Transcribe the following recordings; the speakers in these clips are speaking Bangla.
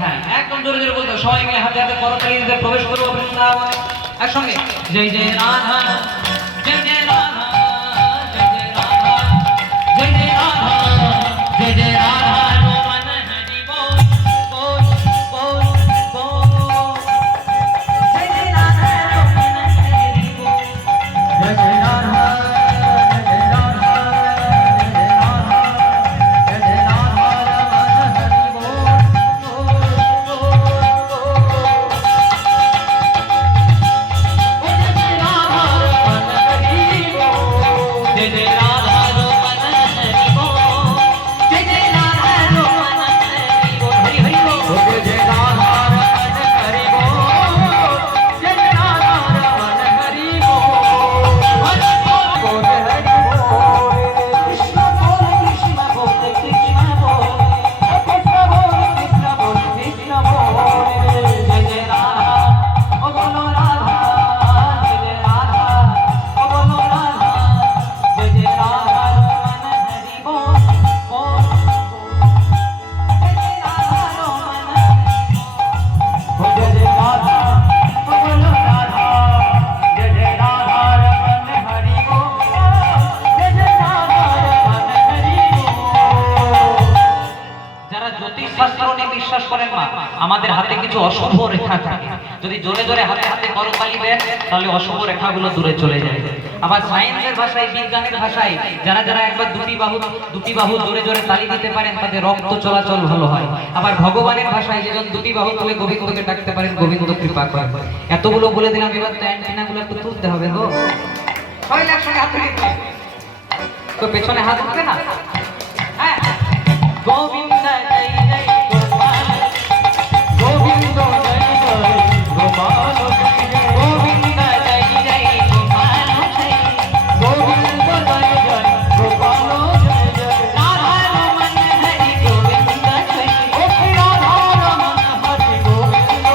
হ্যাঁ একদম জোরে জোরে বলতে হবে। সবাই মিলে হাতে হাতে করতালি দিতে প্রবেশ করবো বৃন্দাবনে একসঙ্গে। জয় জয় রাধা জয় জয় রাধা জয় জয় রাধা জয় জয় রাধা জয় জয় রাধা রমন হরি বল বল বল বল জয় জয় রাধা রমন হরি বল জয় জয় রাধা বিশ্বাস করেন না আমাদের হাতে কিছু অশুভ রেখা থাকে, যদি জোরে জোরে হাতে হাতে করতালি দেন তাহলে অশুভ রেখাগুলো দূরে চলে যায়। আবার সায়েন্সের ভাষায় বিজ্ঞানের ভাষায় যারা যারা একবার দুটি বাহু জোরে জোরে তালি দিতে পারেন তাদের রক্ত চলাচল ভালো হয়। আবার ভগবানের ভাষায় যেজন দুটি বাহু তুলে গোবিন্দকে ডাকতে পারেন গোবিন্দ কৃপা করেন। এতগুলো বলে দিলাম, এবার তো অ্যান্টেনাগুলো একটু তুলতে হবে গো। সবাই একসঙ্গে হাত তুলতে তো পেছনে হাত উঠবে না। হ্যাঁ গোবিন্দ জয় জয় গোবিন্দ জয় জয় গোপাল গোবিন্দ জয় জয় গোপাল গোবিন্দ জয় জয় গোপাল জয় জয় রাধা রমন হরি গোবিন্দ জয় রাধা রমন হরি গোবিন্দ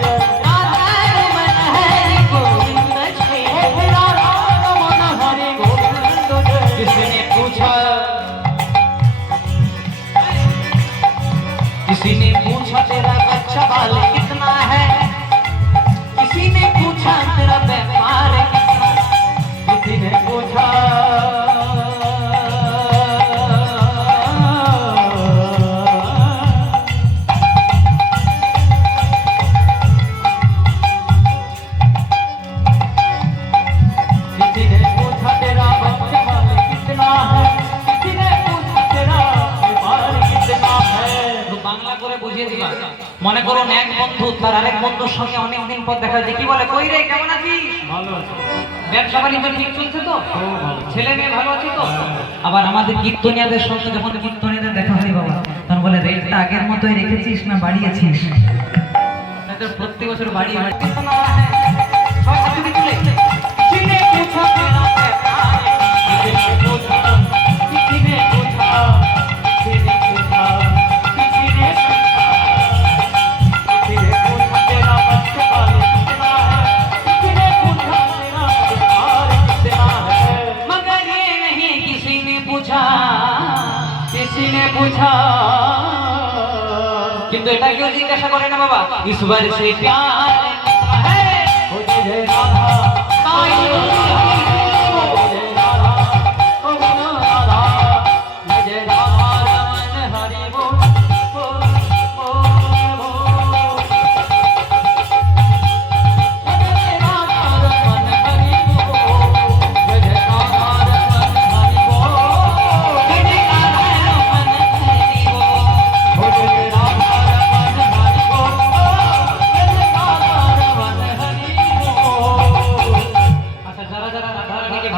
জয় রাধা রমন হরি গোবিন্দ জয় রাধা রমন হরি গোবিন্দ জয়। किसने पूछा किसी ने पूछा तेरा बच्चा बाल कितना है, किसी ने पूछा तेरा व्यापार कितना, किसी ने पूछा किसी ने पूछा तेरा बच्चा बाल कितना है, किसी ने पूछा तेरा व्यापार कितना है। বাংলা করে বুঝিয়ে দিবা। মনে করুন এক বন্ধু তার আরেক বন্ধুর সঙ্গে অনেক দিন পর দেখা যায়, কি বলে কই রে কেমন আছিস? ভালো আছি। ব্যবসা বাণিজ্য ঠিক চলছে তো? ছেলে মেয়ে ভালো আছে তো? আবার আমাদের কীর্তনিয়াদের সঙ্গে যখন কীর্তনিয়াদের দেখা হয় বাবা তখন বলে রেটটা আগের মতোই রেখেছিস না বাড়িয়েছিস? তাদের প্রত্যেক বছর বাড়িয়ে সবাই হাতে তুলে চিনে পুছো তেরা ব্যাপার কিসনে পুছো কিসনে পুছো কিসনে পুছো কিন্তু এটা কেউ জিজ্ঞাসা করে না বাবা ईश्वर से प्यार है हो जय राधा ताई हो जय राधा ओ राधा जय राधा रमन हरि बोल बोल बोल जय राधा रमन हरि बोल जय राधा रमन हरि बोल जय राधा रमन हरि बोल हो जय राधा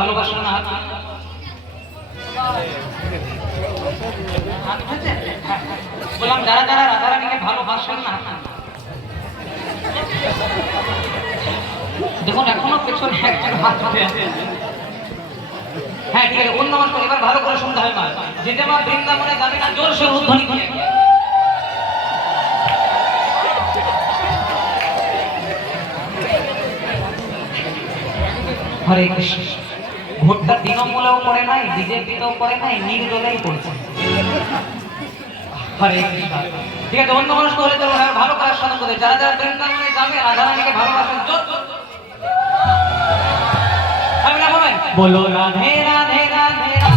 ভালোবাসা না হাত বললাম যারা যারা রাধারানীকে ভালোবাসেন না দেখুন এখনো পেছনে একজন হাত উঠে আছে। হ্যাঁ ঠিক আছে অন্য মানুষ এবার ভালো করে শুনতে হয় মা যেটা মা বৃন্দাবনে যাবে না জোর সে উদ্ধনি করে হরে কৃষ্ণ। ভোটটা তৃণমূলেও পড়ে নাই বিজেপিতেও পড়ে নাই নির্দলেই পড়ছে। হরে কৃষ্ণ। ঠিক আছে, অন্য মানুষ তো হলে তো ভালো করার সাধন করে, যারা যারা বৃন্দাবনে যাবে রাধারানীকে ভালোবাসেন আমি না বলেন, বলো রাধে রাধে রাধে রাধে।